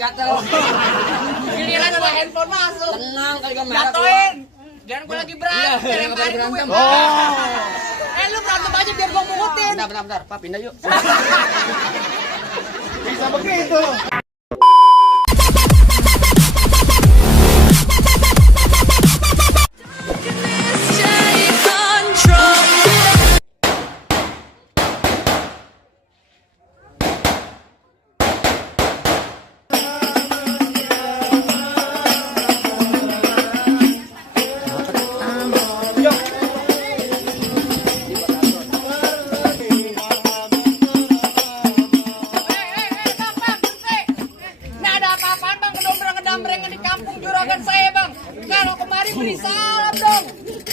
gatel. Giliran ada handphone masuk. Tenang kali gak merah. Jatuhin. Jangan gue lagi berantem. Iya, Lemparin berantem. gue. Lu berantem aja biar gue mungutin. Bentar. Pak, pindah yuk. Bisa begitu.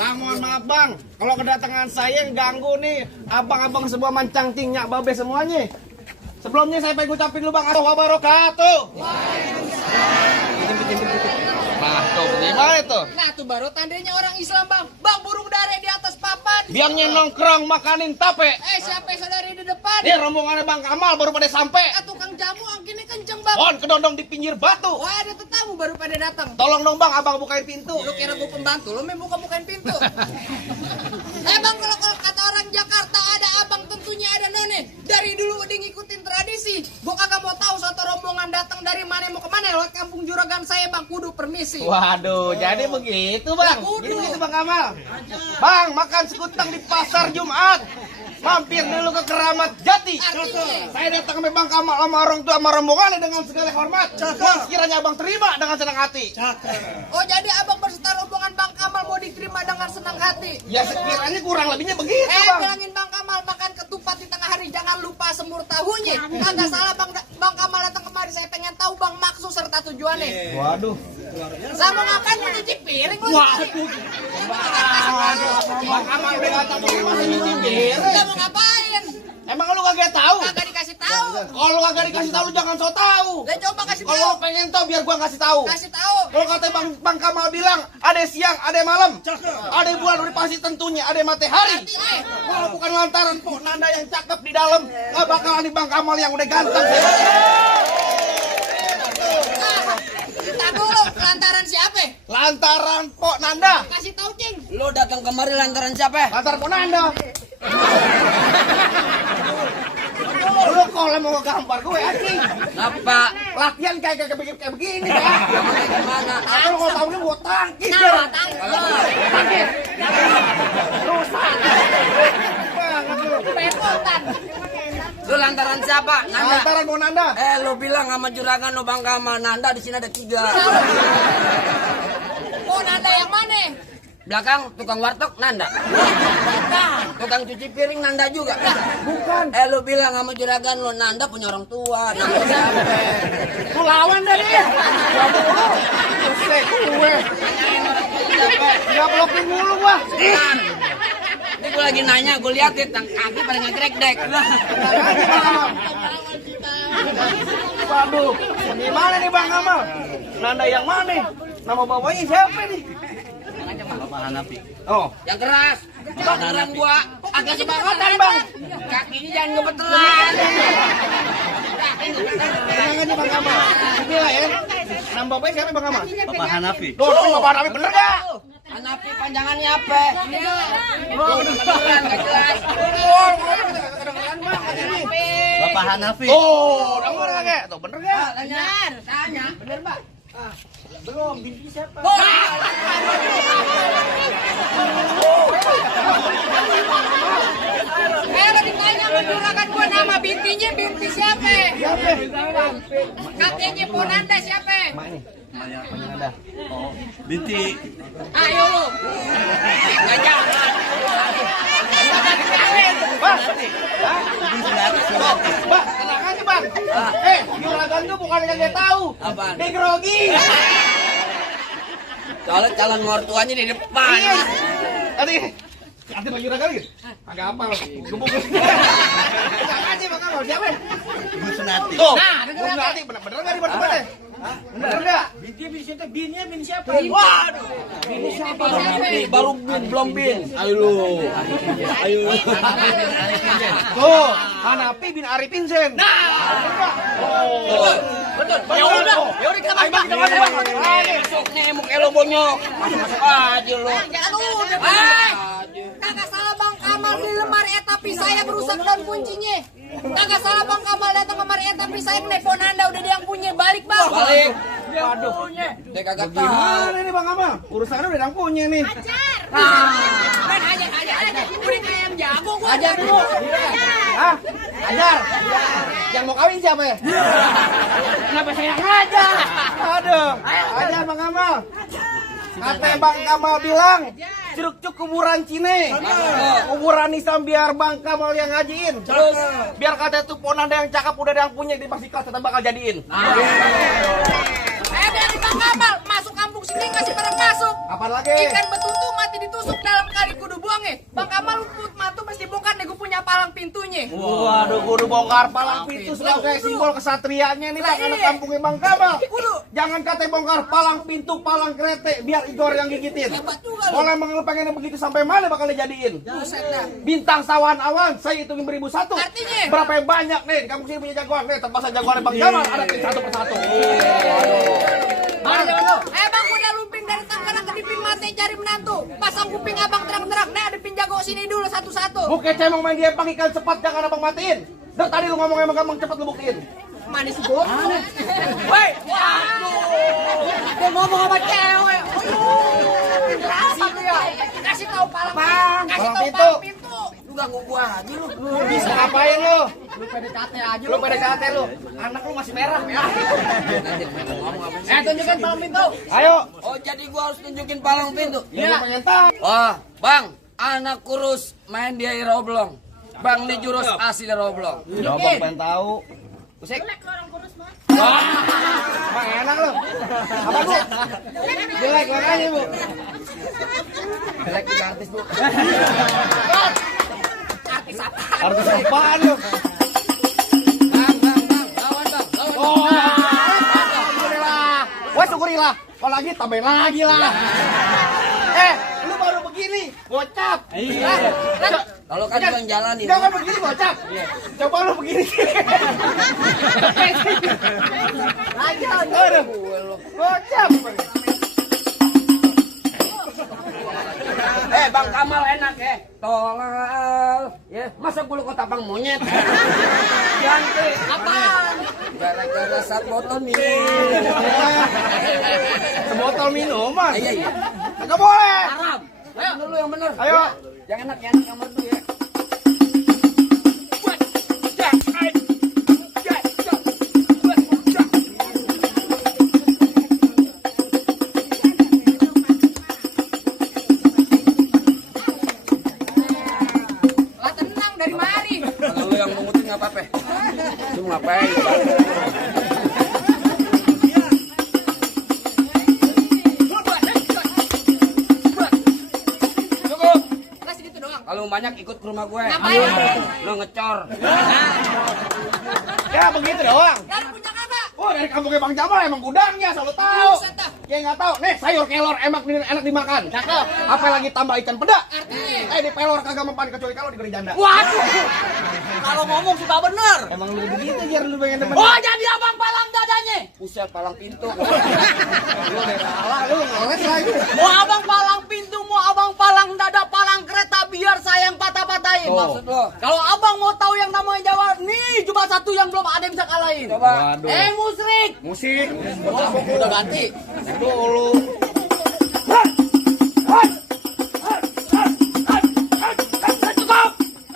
Bang, mohon maaf bang, kalau kedatangan saya ganggu nih abang-abang semua mancang tingnya babe semuanya. Sebelumnya saya pengen ucapin lu bang, assalamualaikum wabarakatuh. Nah tuh, gimana itu? Nah tuh baru tandanya orang Islam bang. Bang burung dare di atas papan. Biangnya nongkrong makanin tape. Siapa saudari di depan? Ini rombongannya Bang Kamal baru pada sampai. Tukang jamu angkinnya kenceng bang. Pohon kedondong di pinggir batu. Wah ada tetamu baru pada datang. Tolong dong bang, abang bukain pintu. Lu kira gue pembantu, lu memang bukain pintu. Bang kalau kata orang Jakarta ada abang tentunya ada none. Dari dulu udah ngikutin tradisi. Gue kagak mau tahu satu rombongan datang dari mana mau kemana lewat kampung Juragan saya bang kudu permisi. Waduh, jadi begitu bang. Jadi begitu Bang Kamal. Bang, makan sekutang di pasar Jumat. Mampir dulu ke Keramat Jati. Saya datang ke Bang Kamal sama orang tua sama rombongannya dengan segala hormat. Mohon sekiranya abang terima dengan senang hati. Oh jadi abang berserta rombongan Bang Kamal mau diterima dengan senang hati. Ya sekiranya kurang lebihnya begitu bang. Bilangin Bang Kamal makan ketupat di tengah hari jangan lupa semur tahunya. Kagak salah Bang Kamal datang kemari saya pengen tahu bang maksud serta tujuannya. Waduh. Saya mau ngapain mau nyuci piring? Waduh. Bang Kamal udah kata masa nyuci piring. Mau ngapain? Emang lu kagak tahu? Kagak dikasih tahu. Kalau lu kagak dikasih tahu lu jangan so tahu. Lah coba kasih Kalau tahu. lu pengen tahu biar gua kasih tahu. Kasih tahu. Kalau kata Bang Kamal bilang ada siang, ada malam, ada bulan udah pasti tentunya ada matahari. Kalau bukan lantaran Pok Nanda yang cakep di dalam, nggak bakalan di Bang Kamal yang udah ganteng. Tak dulu lantaran siapa? Lantaran Pok Nanda. Kasih tahu cing. Lu datang kemari lantaran siapa? Lantaran Pok Nanda. Lu kalau mau gambar gue anjing. Apa? Latihan kayak begini ya. Gimana? Aku kalau tahu ini gua tangkis. Nah, tangkis. Rusak. Pepotan. Lu lantaran siapa? Nanda. Lantaran Pok Nanda. Lu bilang sama juragan lu Bang Kamal Nanda di sini ada 3. Oh Nanda yang mana? Belakang tukang warteg Nanda. Tukang cuci piring Nanda juga. Bukan. Lu bilang sama juragan lu Nanda punya orang tua. Nanda siapa? Lu lawan dah dia. Usek gue. Enggak blokin mulu gua. Ini gue lagi nanya, gue lihat ya kaki pada ngegrek-dek. Waduh, gimana nih Bang Kamal? Nanda yang mana? Nama bapaknya siapa nih? Bapak Hanafi. Oh, Yang keras. Bakaran gua agak semangatanBang. kakinya jangan kebetulan. Tenang aja Bang Kamal. Gila ya. Nama bapaknya siapa Bang Kamal? Bapak Hanafi. Loh, tapi Bapak Hanafi bener gak? Hanafi panjangannya apa? Oh, kebetulan gak jelas. Bapak Hanafi. Oh, denger gak? Tuh bener gak? Tanya. Bener, Mbak? Belum, binti siapa? Kalau ditanya sama juragan gua nama bintinya binti siapa? Siapa? Kakeknya Ponanda siapa? Maya Nanda. Oh, binti. Ayo lu. Gak jangan. Bang, Surati. Bang, tenang aja Bang. Juragan tuh bukan yang dia tahu. Apaan? Dia grogi. Soalnya calon mertuanya di depan. Iya. Tadi baju juragan gitu. Agak apa lo? Gebuk. Tenang aja Bang Kamal, siapa? Ibu Sunati. Tuh. Nah, dengerin nanti bener-bener enggak di depan-depan. Bener enggak? Bin siapa? Waduh. Baru belum bin. Ayo lu. Ayo. Tuh, Hanafi bin Arifin Sen. Nah, Betul. Ya udah, kita Ayo bang, kita masuk bang. Masuk nih, muka lo bonyok. Masuk aja lo. Aduh, udah kagak salah Bang Kamal di lemari tapi saya berusak dan kuncinya. Kagak salah Bang Kamal datang kemari tapi saya nelfon Anda udah dia yang punya balik Bang. Balik. Waduh. Dia kagak tahu. Gimana nih Bang Kamal? Urusannya udah yang punya nih. Kan ajar. Udah kayak yang jago gua. Ajar dulu. Hah? Ajar. Yang mau kawin siapa ya? Kenapa saya ngajar? Aduh. Ajar Bang Kamal. Kata Bang Kamal bilang, Curug kuburan Cine. Kuburan Islam biar Bang Kamal yang ngajiin. Terus Biar kata itu pon ada yang cakep udah ada yang punya di pasti kelas tetap bakal jadiin. Dari Bang Kamal masuk kampung sini ngasih barang masuk. Apa lagi? Ikan betutu mati ditusuk dalam kali kudu buangnya. Bang Kamal put matu mesti bongkar nih gue punya palang pintunya. Waduh, kudu bongkar palang pintu sebagai simbol kesatrianya nih Bang, anak kampungnya Bang Kamal. Kudu. Jangan kata bongkar palang pintu, palang kerete, biar Igor yang gigitin. Hebat juga lu. Kalau emang lu pengennya begitu sampai mana bakal dijadiin? Buset dah. Bintang sawan awan, saya hitungin 1001. Artinya? Berapa yang banyak nih? Di kampung sini punya jagoan. Nih, terpaksa jagoan Bang Kamal ada satu persatu. Bang, Bang udah lumping dari Tangerang ke Dipin Mate cari menantu. Pasang kuping abang terang-terang. Nih ada jago sini dulu satu-satu. Bukan cemong main dia ikan cepat jangan abang matiin. Dari tadi lu ngomong emang gampang cepat lu buktiin. Manis gua. Woi, waduh. Dia ngomong sama cewek. Kasih lu ya. Kasih tahu palang. Kasih Palang tahu pintu. palang pintu. lu ganggu gua aja lu. Bisa ngapain lu? Lu PDKT aja Lu PDKT lu. Anak lu masih merah ya. tunjukin palang pintu. Ayo. Oh, jadi gua harus tunjukin palang pintu. Lu pengen tahu. Oh, Bang, anak kurus main di air oblong. Bang di jurus asli Roblong. Coba pengen tahu. Usik. Bang enak lu. Apa Bu? Jelek makanya Bu. Jelek juga artis, Bu. Artis apa? Artis apaan lu? Bang, lawan Bang, lawan. Oh. Syukurilah. Wah syukurilah. Kalau lagi tambahin lagi lah. Lu baru begini, bocap. Kalau kan Bang jalanin. Jangan begini bocap. Coba lu begini. Lagi Aduh. Bocap. Bang Kamal enak tolal. Ya, masa gua kota Bang monyet. Ganti. apaan? Gara-gara sat botol nih. Sebotol minuman. Iya. Enggak boleh. Haram. Ayo dulu yang bener. Ayo. Yang enak kamar tuh ya. Lah tenang dari mari. Kalau lu yang mengutin nggak apa-apa. Lu ngapain? Cukup. Lah segitu doang. Kalau banyak ikut ke rumah gue. Ngapain? Lu ngecor. Ya begitu doang. Lah punya kagak? Oh dari kampungnya Bang Jamal emang gudangnya selalu tahu. Buset dah. Kayak nggak tahu. Nih sayur kelor enak dimakan. Cakep. Apa lagi tambah ikan peda? Artinya? Di pelor kagak mempan kecuali kalau digoreng janda. Waduh. Kalau ngomong suka bener. Emang lu begitu biar lu pengen demen. Oh jadi abang palang dadanya. Buset palang pintu. Lu udah salah lu ngeles lagi. Mau abang palang pintu, mau abang palang dada, palang kereta biar saya yang patah-patahin. Maksud lo? Kalau abang mau tahu yang namanya Jawa, nih cuma satu yang belum ada yang bisa kalahin. Coba. Waduh. Musrik. Musik. Udah ganti. Dulu.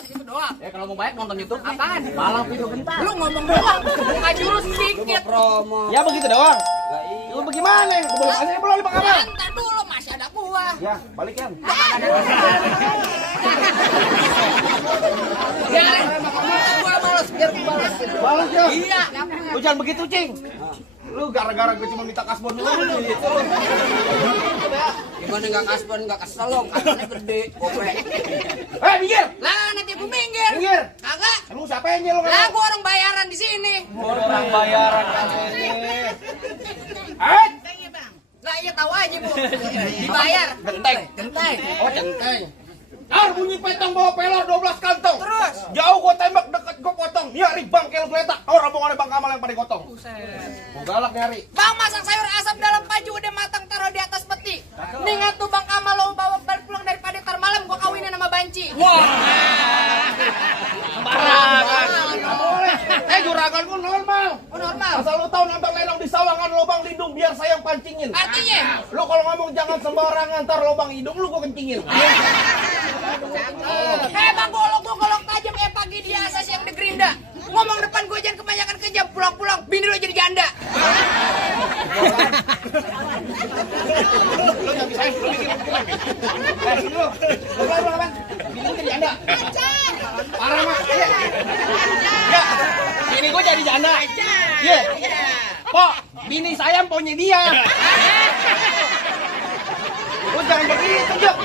Gitu doang. Kalau mau baik nonton YouTube. Apaan? Palang pintu bentar. Lu ngomong doang. Bukan jurus sedikit. Promo. Ya begitu doang. Lah iya. Lu bagaimana? Belum Bang Kamal. Ntar dulu masih ada buah. Ya, balik kan. Biarin. Gua malas biar gua balas. Balas ya. Iya. Lu jangan begitu, Cing. Lu gara-gara gue cuma minta kasbon doang lu gitu. Gimana nggak kasbon nggak kesel lo? Kasbonnya gede. Kopek. Minggir. Lah nanti gua minggir. Minggir. Kagak. Emang siapa yang nyelong? Lah gua orang bayaran di sini. Orang bayaran ini. Lah iya tahu aja, Bu. Dibayar. Genteng. Oh centeng. Dar bunyi petang bawa pelor 12 kantong. Terus? Jauh gua tembak, deket gua potong. Nyari bang kelo geletak. Oh rombongan Bang Kamal yang pada gotong. Gua galak nyari. Bang masak sayur asam dalam baju udah matang taruh di atas peti. Ningat tuh Bang Kamal lo bawa balik pulang daripada tar malam gua kawinin sama banci. Sembarangan. Nggak boleh. Juragan gua normal. Oh normal. Asal lu tahu nonton lenong di sawangan lubang lindung biar saya yang pancingin. Artinya? Lu kalau ngomong jangan sembarangan, ntar lubang hidung lu gua kencingin. Bang golok tajam pagi di asas yang di Gerinda. Ngomong depan gue jangan kebanyakan kejam. Pulang-pulang bini lo jadi janda. Lu nggak bisa, lu mikir lagi. Lu pelan-pelan. Bini lu jadi janda. Parah mah. Ya, bini gua jadi janda. Iya. Pok, bini saya punya dia. Lu jangan begitu, Jok.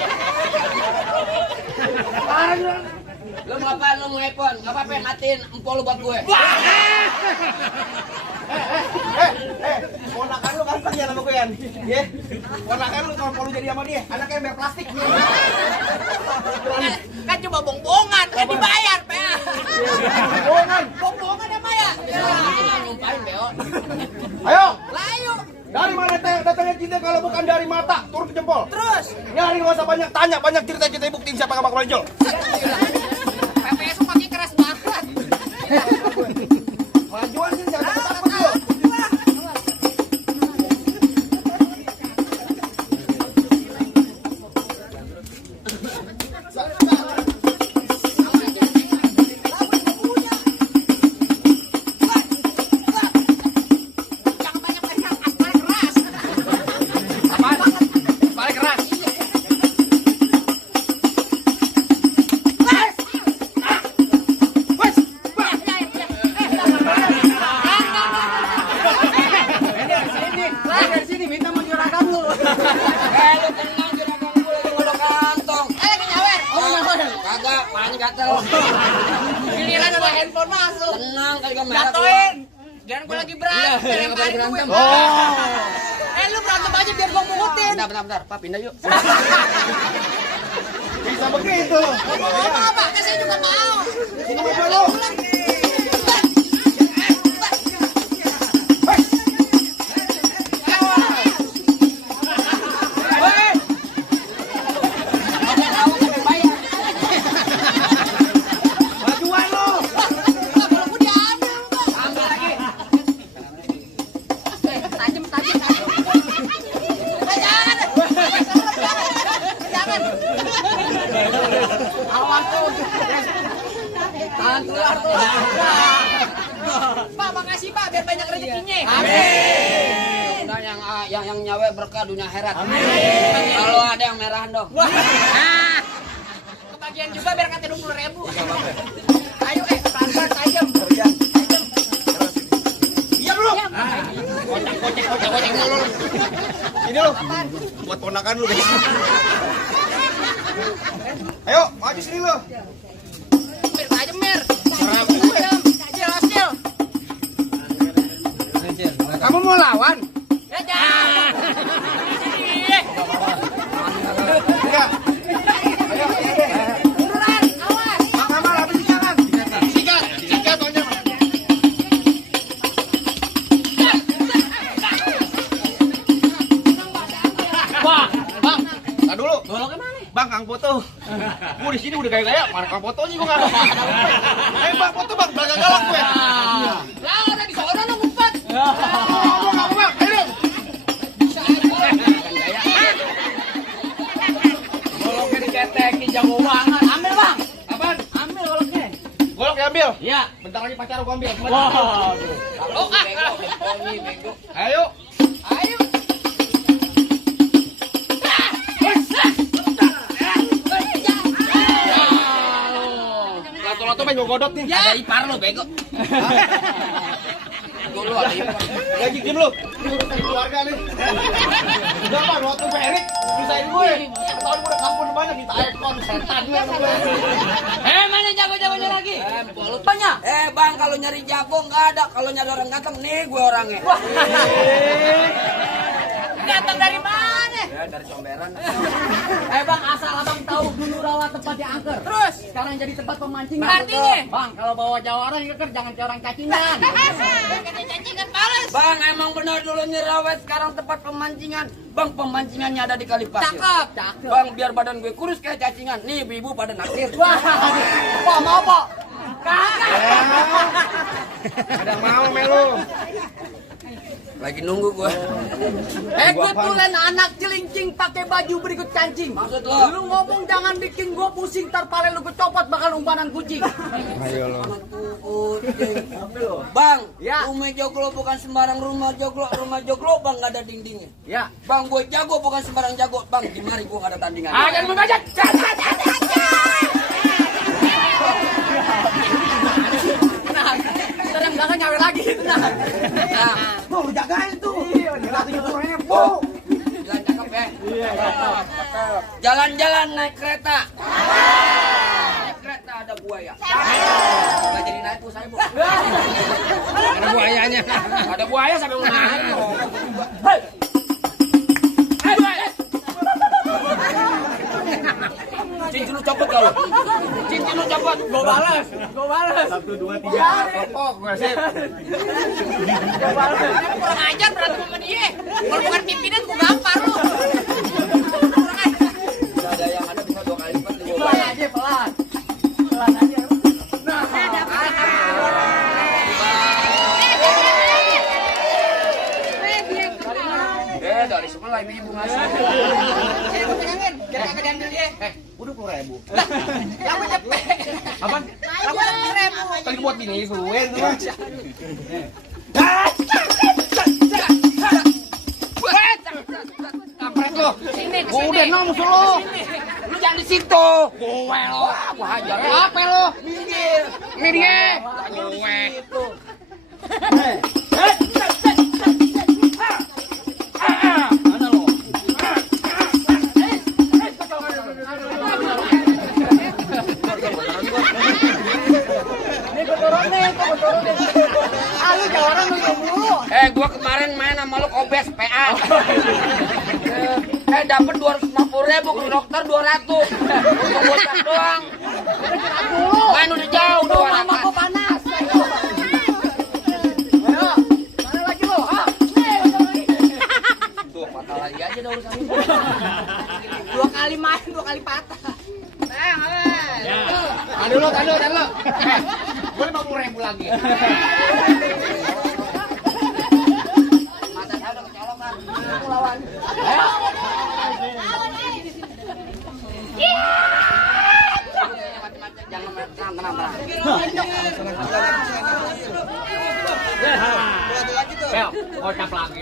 Lu mau apa? Lu mau iPhone? Gak apa-apa, matiin empol lu buat gue. Ponakan lu ganteng ya sama gue Yan. Ya. Ponakan lu kalau lu jadi sama dia, anaknya ember plastik. Kan cuma bong-bongan, kan dibayar, Pak. Bohongan. Bong-bongan ya, Maya. Nyumpahin, Beo. Ayo, Layu. dari mana datangnya cinta kalau bukan dari mata, turun ke jempol. Terus. Nyari nggak usah banyak tanya, banyak cerita kita buktiin siapa yang bakal menonjol. PPS makin keras banget. Majuan sih jangan takut lu. Jangan banyak pegang, aspal keras. Balik keras. Lu tenang, juragan gue lagi ngodok kantong. Lagi nyawer. Kagak, palanya gatel. Giliran ada handphone masuk. Tenang, kali gak merah. Jatoin. Jangan gue lagi berantem, Iya, lemparin berantem. gue. Oh. Lu berantem aja biar gue mungutin. Bentar. Pak, pindah yuk. Bisa begitu. Ngomong apa? Kan saya juga mau. Sini mau dulu. Majuan lu. Kalau gue diambil, Bang. Ambil lagi. Tajam. Jangan. Jangan. Awas tuh. Tahan keluar tuh. Pak, makasih Pak, biar banyak rezekinya. Amin. Udah yang nyawe berkah dunia akhirat. Amin. Kalau ada yang merahan dong. Kebagian juga biar kata 20.000. Ayo, pelan-pelan tajam. Diam lu. Kocek mulu. Ini lu. Buat ponakan lu. Ayo, maju sini lu. Mir, tajam, Mir. Tajam. Cil. Kamu mau lawan? Ya, jangan. Enggak. Ayo. Buruan, awas. Bang Kamal habis jangan. Sikat pokoknya. Bang, tar dulu. Goloknya mana? Bang, Kang Foto. Gua di sini udah gaya-gaya, mana Kang Fotonya gua enggak ada. Ayo Bang Foto, Bang, belakang galak gue. Lah, ada di sana lo ngumpet. Ngomong apa, Bang? Ayo. Goloknya diketekin jago banget. Ambil, Bang. Apaan? Ambil goloknya. Golok diambil. Iya. Bentar lagi pacar gua ambil. Oh, bego. Ayo. Ayo. Lato-lato main gua godot nih. Ada ipar lo, bego. Dulu ada ipar. Ya gigim lu. Ini urusan keluarga nih. Udah Bang, waktu Pak Erik nyusahin gue. Tahun gue udah kampung banyak minta iPhone, setan gue sama gue. Mana jago-jagonya lagi? Lu tanya. Bang, kalau nyari jago nggak ada. Kalau nyari orang ganteng, nih gue orangnya. Datang dari mana? Ya dari comberan. Bang, asal abang tahu dulu rawa tempatnya angker. Terus? Sekarang jadi tempat pemancingan. Artinya? Bang, kalau bawa jawaran angker jangan ke orang cacingan. Kata cacingan males. Bang, emang benar dulu nih Rawet sekarang tempat pemancingan. Bang, pemancingannya ada di Kali Pasir. Cakep. Bang, biar badan gue kurus kayak cacingan. Nih, ibu-ibu pada naksir. Wah, Pak, mau Pak? Kagak. Ada mau melu. Lagi nunggu gue. Gue tulen anak celincing pakai baju berikut kancing. Maksud lo? Lu ngomong jangan bikin gue pusing, ntar pale lu kecopot bakal umpanan kucing. Ayo lo. Bang, Ya. rumah joglo bukan sembarang rumah joglo. Rumah joglo bang gak ada dindingnya. Ya. Bang, gue jago bukan sembarang jago. Bang, di mari gue gak ada tandingan. Jangan membajak. Tenang. Ntar yang belakang nyawer lagi. Tenang. Nah, Tuh, lu jagain tuh. Iya, 70.000. bilang cakep ya. Jalan-jalan naik kereta. Naik kereta ada buaya. Gak jadi naik bu saya bu. Ada buayanya. Ada buaya sampai mau naik. Hei. Hei, buaya. Cincin lu copot kalau. Cincin lu copot. Gue balas. 1, 2, 3. Kopok, gue sip. Kurang ajar berantem sama dia. Kalau bukan pimpinan gue gampar lu. Gak ada yang ada bisa 2 kali lipat. Pelan aja, pelan. Pelan aja. Dari sebelah ibu ngasih. Saya mau pegangin. Biar kagak diambil dia. Udah 10.000. Yang cepet. Apa? Aku udah 10.000. Kali buat bini gue tuh. Kampret lo. Sini, Gue udah nom lo. Lu jangan di situ. Gue lo. Gua hajar. Apa lo? Minggir. Minggir. Gue. Mana lo? Lu jawaran lu dulu. Gua kemarin main sama lu kobes PA. Dapat 250.000 ke dokter 200. Untuk bocah doang. Main udah jauh Lu doang. mama kok panas. Ayo. Mana lagi lu? Ah. Tuh, patah lagi aja dah urusan lu. 2 kali main, 2 kali patah. Tahan dulu. Gue 50.000 lagi. Mata saya udah kecolokan. Aku lawan. Mati-mati, jangan tenang. Bel, kocak lagi.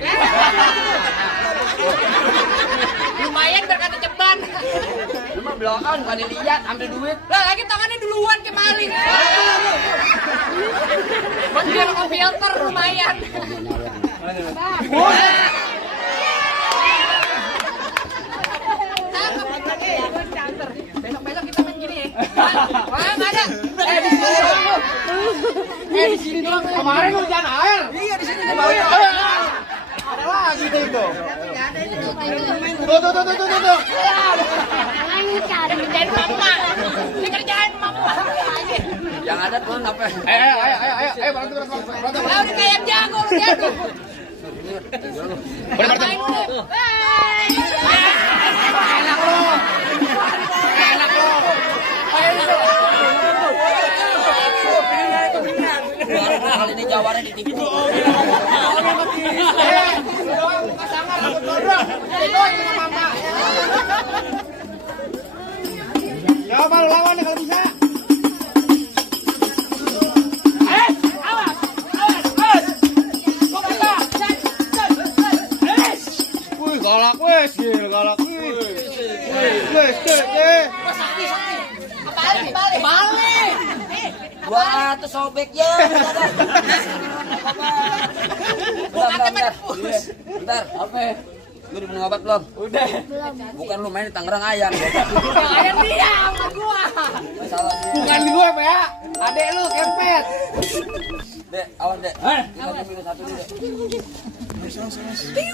Lumayan berkata ceban. Lu mah bloon, gak dilihat, ambil duit. Lah lagi tangannya duluan ke maling. Buat dia pakai filter lumayan. Besok-besok kita main gini ya. Wah, enggak ada. Di sini doang. Kemarin hujan air. Iya di sini. Ada lagi tuh itu. Tuh. Kerjain mama. Ini kerjain mama. Yang ada tuh apa? Ayo, berantem. Lah udah kayak jago lu jago. Main udah. Enak lo. Kali ini jawabannya di TV. Coba lu lawan nih kalau bisa. Wih, galak wes, galak wes. Balik. Wah, tuh sobek ya. Bentar. Apa? Lu udah minum obat belum? Udah. Bukan lu main di Tangerang ayam. Ayam dia sama gua. Salah sih. Bukan gue, Pak ya. Adek lu kempet. Dek, awas dek. Kita minum satu dulu. Dek.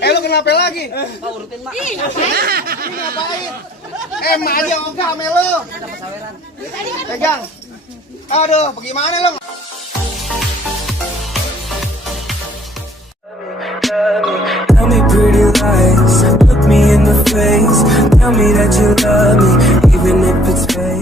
Lu kenapa lagi? Mau urutin mak. Ini ngapain? Emak aja ogah ame lu. Pegang. Aduh, bagaimana lu? Tell me pretty lies, look me in the face. Tell me that you love me, even if it's fake.